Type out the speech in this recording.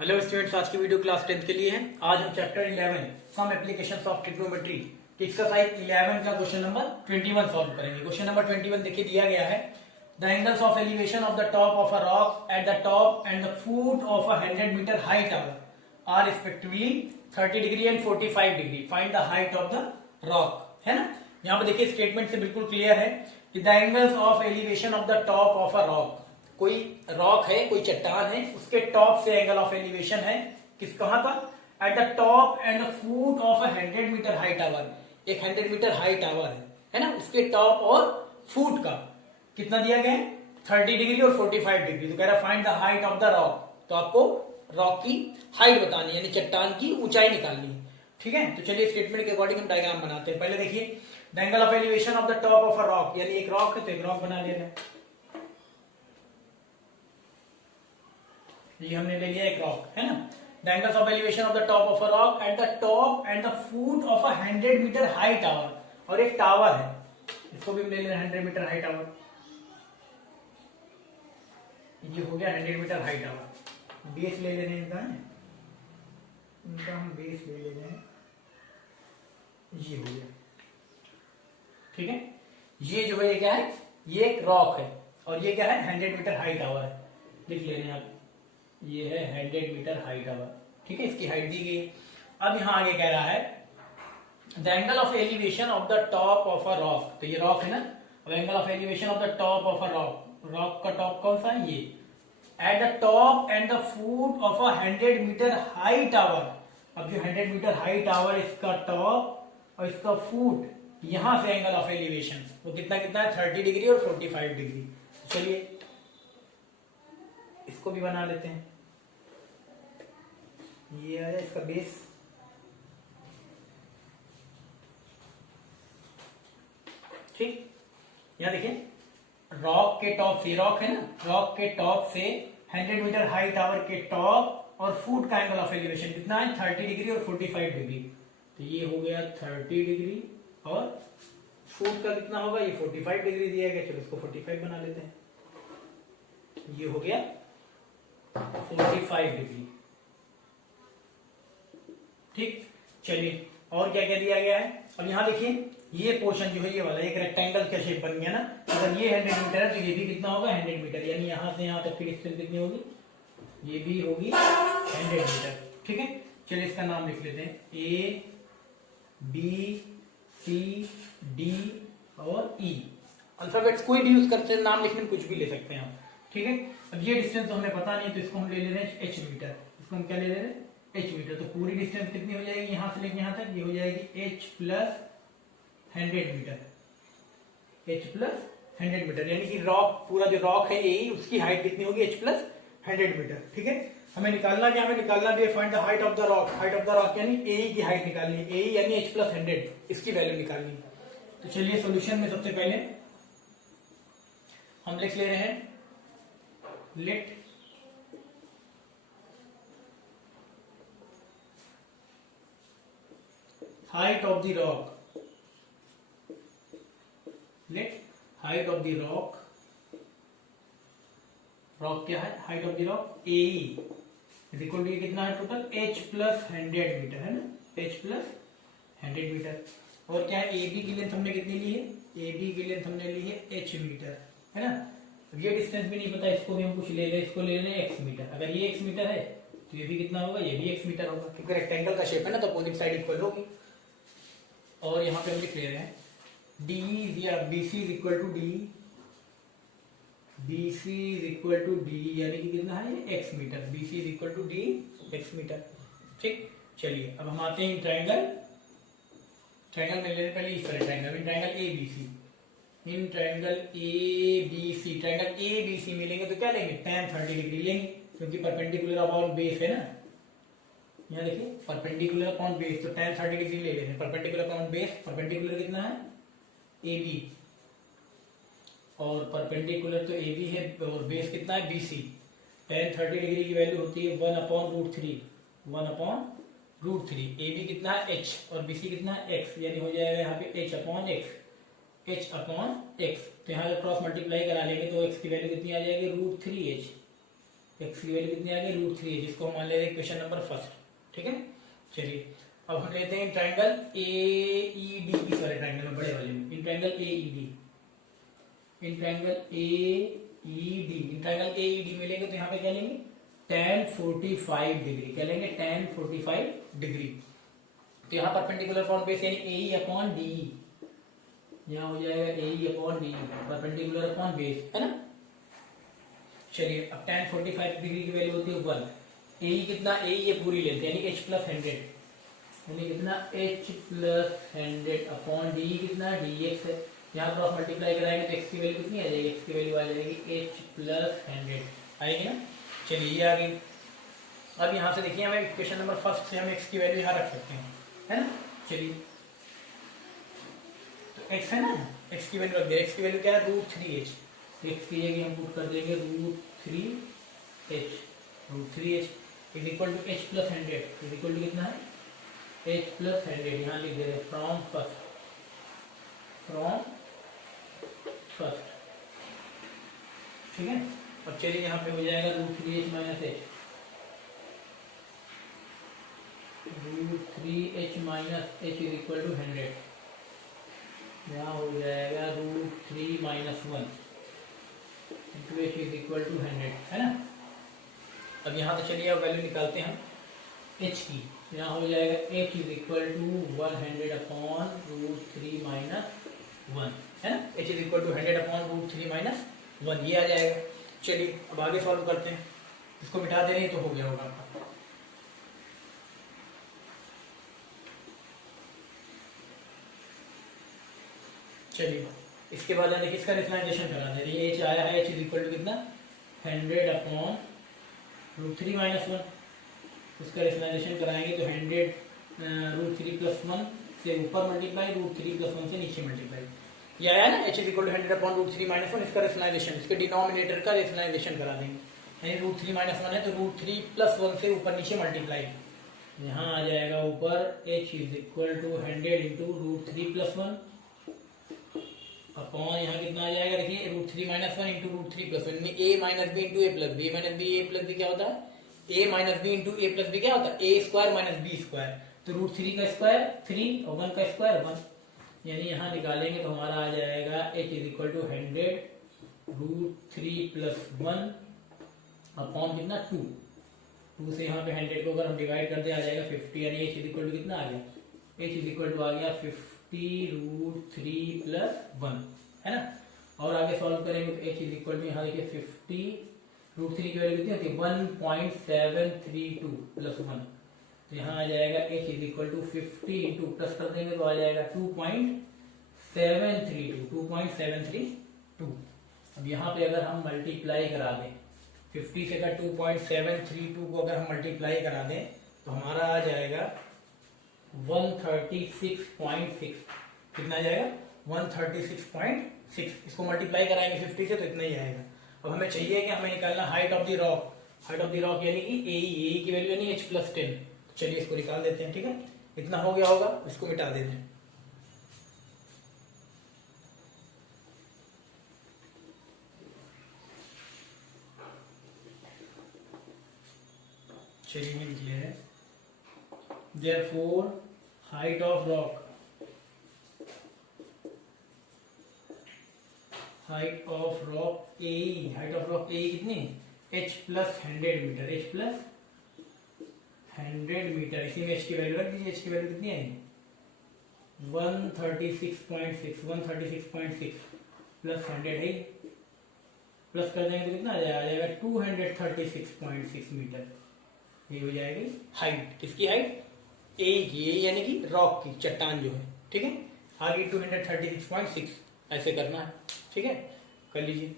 Hello students, आज की video class 10th के लिए है। आज हम chapter 11 some applications of trigonometry की एक्सरसाइज 11 का क्वेश्चन नंबर 21 सॉल्व करेंगे। क्वेश्चन नंबर 21 देखिए दिया गया है, the angles of elevation of the top of a rock at the top and the foot of a 100 metre high tower are respectively 30 degree and 45 degree. Find the height of the rock. है ना, यहाँ पे देखिए statement से बिल्कुल clear है कि the angles of elevation of the top of a rock, कोई रॉक है, कोई चट्टान है, उसके टॉप से एंगल ऑफ एलिवेशन है किस कहां का, at the top and the foot of a 100 metre high tower. एक 100 मीटर हाई टावर है ना, उसके टॉप और फुट का कितना दिया गया है 30 डिग्री और 45 डिग्री। तो कह रहा find the height of the rock, तो आपको रॉक की हाइट बतानी है, यानी चट्टान की ऊंचाई निकालनी है। ठीक है, तो चलिए स्टेटमेंट के अकॉर्डिंग हम डायग्राम बनाते हैं। पहले देखिए the angle of elevation of the top of a rock, यानी एक रॉक है तो एक रॉक बना ले रहे हैं। ये हमने ले लिया एक रॉक, है ना। The angles of elevation of the top of a rock at the top and the foot of a 100 metre high tower, और एक टावर है, इसको भी हम ले ले रहे हैं 100 मीटर हाई टावर। ये हो गया 100 मीटर हाई टावर। बेस ले लेने इनका हम बेस ले ले रहे हैं, ये हो गया। ठीक है, ये जो है ये क्या है, ये एक रॉक है, और ये क्या है 100 मीटर हाई टावर है। लिख ले रहे हैं आप, ये है 100 मीटर हाइट टावर। ठीक है, इसकी हाइट दी गई है। अब यहां आगे कह रहा है the angle of elevation of the top of a rock, तो ये रॉक है ना। अब angle of elevation of the top of a rock, rock का टॉप कौन सा है, ये at the top and the foot of a 100 metre high tower. अब जो 100 मीटर हाई टावर, इसका टॉप और इसका फुट, यहां से एंगल ऑफ एलिवेशन वो कितना कितना है 30 डिग्री और 45 डिग्री। चलिए इसको भी बना लेते हैं। ये आ जाए इसका बेस, ठीक। यहां देखिए रॉक के टॉप से, रॉक है ना, रॉक के टॉप से 100 मीटर हाई टावर के टॉप और फुट का एंगल ऑफ एलिवेशन कितना है 30 डिग्री और 45 डिग्री। तो ये हो गया 30 डिग्री और फुट का कितना होगा, ये 45 डिग्री दिया गया। चलो इसको 45 बना लेते हैं। ये हो गया 45 डिग्री। ठीक, चलिए और क्या क्या दिया गया है। अब यहां देखिए ये पोर्शन जो है, ये वाला एक रेक्टेंगल का शेप बन गया ना। अगर ये 100 मीटर है तो ये भी कितना होगा 100 मीटर, यानी यहां से यहां तक की डिस्टेंस कितनी होगी, ये भी होगी 100 मीटर। ठीक है, चलिए इसका नाम लिख लेते हैं, ए बी सी डी और ई। अल्फाबेट्स कोई भी यूज करते हैं, नाम लिखने में कुछ भी ले सकते हैं आप। ठीक है, अब ये डिस्टेंस तो हमें पता नहीं है, तो इसको हम ले ले रहे हैं एच मीटर। इसको हम क्या ले ले रहे हैं, एच मीटर। तो पूरी डिस्टेंस कितनी हो जाएगी यहां से लेके यहां तक, ये हो जाएगी H plus 100 metre, H plus 100 metre. यानी कि रॉक, पूरा जो रॉक है यही, उसकी हाइट कितनी होगी एच प्लस 100 मीटर। ठीक है, हमें निकालना क्या, हमें निकालना भी है find the height of the rock. Height of the rock यानी ए की हाइट निकालनी है, ए यानी एच प्लस 100, इसकी वैल्यू निकालनी है। तो चलिए सोल्यूशन में सबसे पहले हम लिख ले रहे हैं, let height of the rock, let height of the rock, rock क्या है, height of the rock A is equal to कितना है टोटल h प्लस 100 मीटर, है ना, h प्लस 100 मीटर। और क्या है, ए बी की लेंथ हमने कितनी ली है, ए बी की लेंथ हमने ली है h मीटर, है ना। अब ये डिस्टेंस भी नहीं पता, इसको भी हम कुछ ले लें, इसको ले लें x मीटर। अगर ये x मीटर है तो ये भी कितना होगा, ये भी x मीटर होगा, क्योंकि रेक्टेंगल का शेप है ना, तो अपोजिट साइड इक्वल होगी। और यहां पे हम लिख ले रहे हैं डी या B C is equal to D, B C is equal to D, यानी कि कितना है X metre, B C is equal to D X metre. ठीक, चलिए अब हम आते हैं ट्रायंगल, ट्रायंगल में ले पहले इस तरह triangle, in triangle A B C, in triangle A B C, triangle A B C मिलेंगे तो क्या लेंगे tan 30 डिग्री लेंगे, क्योंकि परपेंडिकुलर अपॉन बेस है ना। यहाँ देखिए परपेंडिकुलर अपॉन बेस, तो tan 30 डिग्री ले लेते हैं, परपेंडिकुलर अपॉन बेस, परपेंडिकुलर कितना है ए बी, और परपेंडिकुलर तो ए बी है, और बेस कितना है बी सी। tan 30 डिग्री की वैल्यू होती है 1/√3, 1/√3। ए बी कितना है h और बी सी कितना है x, यानी हो जाएगा यहाँ पे h upon x, h upon x। तो यहाँ क्रॉस मल्टीप्लाई करा लेंगे तो x की वैल्यू कितनी आ जाएगी √3h, एक्स की वैल्यू कितनी आ गई √3, जिसको हम मान ले रहे हैं क्वेश्चन नंबर फर्स्ट, ठीक है। चलिए अब हम लेते हैं ट्राइंगल AED की, सारे ट्राइंगल में बड़े वाले में, in triangle AED, in triangle AED, in triangle AED में लेंगे तो यहाँ पे क्या लेंगे tan 45 डिग्री, क्या लेंगे tan 45 डिग्री। तो यहाँ परपेंडिकुलर फ्रॉम बेस यानी AE अपॉन DE, यहाँ हो जाएगा AE upon DE, perpendicular upon base, है ना। चलिए अब tan 45 डिग्री की वैल्यू होती है 1, AE कितना, AE ये पूरी लेते हैं यानी h प्लस 100, यानी कितना h प्लस 100 अपॉन DE कितना dx है, यहाँ क्रॉस मल्टीप्लाई कराएंगे तो x की वैल्यू कितनी आ जाएगी, x की वैल्यू आ जाएगी h प्लस 100 आएगी ना। चलिए ये आ गई। अब यहाँ से देखिए हमें क्वेश्चन नंबर फर्स्ट से हम x की वैल्यू यहाँ रख सकते हैं, है ना। चलिए तो x है ना, x की वैल्यू रख दिया, x की वैल्यू क्या है √3h, x की जगह हम पुट कर देंगे √3h is equal to h plus 100 is equal to कितना है h प्लस 100, यहाँ लिख दे रहे हैं फ्रॉम फर्स्ट, ठीक है। अब चलिए यहाँ पे हो जाएगा √3h minus h, √3h minus h is equal to 100, यहाँ हो जाएगा √3 minus 1 into h is equal to 100, है ना। अब यहाँ तो चलिए अब वैल्यू निकालते हैं h की, यहाँ हो जाएगा h is equal to 100 upon √3 minus 1, है ना, h is equal to 100 upon √3 minus 1, ये आ जाएगा। चलिए अब आगे सॉल्व करते हैं, इसको मिटा दे रहे हैं तो हो गया होगा आपका। चलिए इसके बाद देखिए इसका रेशनलाइजेशन करा दे रही है, h आया है h इज इक्वल टू कितना 100 अपॉन √3 माइनस 1, उसका रेशनलाइजेशन कराएंगे तो 100 √3 प्लस 1 से ऊपर मल्टीप्लाई, √3 प्लस 1 से नीचे मल्टीप्लाई, ये आया ना h is equal to 100 upon √3 minus 1, इसका रेशनलाइजेशन, इसके डिनोमिनेटर का रेशनलाइजेशन करा देंगे, यानी √3 माइनस 1 है तो √3 प्लस 1 से ऊपर नीचे मल्टीप्लाई, यहाँ आ जाएगा ऊपर h is equal to 100 into √3 plus 1 upon यहाँ कितना आ जाएगा, देखिए √3 माइनस 1 इंटू √3 प्लस 1, यानी a minus B into A plus B, minus B A plus B क्या होता है a minus B into A plus B क्या होता है a square minus B square, तो √3 का स्क्वायर 3 और 1 का स्क्वायर 1, यानी यहाँ निकालेंगे तो हमारा आ जाएगा h is equal to 100 √3 plus 1 upon कितना 2 से यहाँ पे 100 को अगर हम डिवाइड कर दे आ जाएगा 50, यानी h इज इक्वल टू कितना आ गया, h इज इक्वल टू आ गया 50 √3 प्लस 1, है ना। और आगे सॉल्व करेंगे तो h इज इक्वल टू यहाँ देखिए 50 √3 की वैल्यू कितनी होती है 1.732 प्लस 1, तो यहाँ आ जाएगा h is equal to 50 into plus कर देंगे तो आ जाएगा 2.732। अब यहाँ पे अगर हम मल्टीप्लाई करा दें 50 से अगर 2.732 को अगर हम मल्टीप्लाई करा दें तो हमारा आ जाएगा 136.6, कितना आ जाएगा 136.6, इसको मल्टीप्लाई कराएंगे 50 से तो इतना ही आएगा। अब हमें चाहिए कि हमें निकालना height of the rock, height of the rock यानी कि AE की वैल्यू यानी h प्लस 10, चलिए इसको निकाल देते हैं, ठीक है। इतना हो गया होगा, इसको मिटा देते हैं। चलिए ये लिख ले रहे हैं, therefore height of rock, height of rock AE, height of rock AE कितनी h plus 100 metre, h plus 100 metre, इसी में h की वैल्यू रख दीजिए, h की वैल्यू कितनी आएगी 136.6 प्लस 100 है, प्लस कर देंगे तो कितना आ जाएगा 236.6 मीटर, ये हो जाएगी हाइट, किसकी हाइट ए की, यानी कि रॉक की, चट्टान जो है, ठीक है। आगे 236.6 ऐसे करना है, ठीक है, कर लीजिए।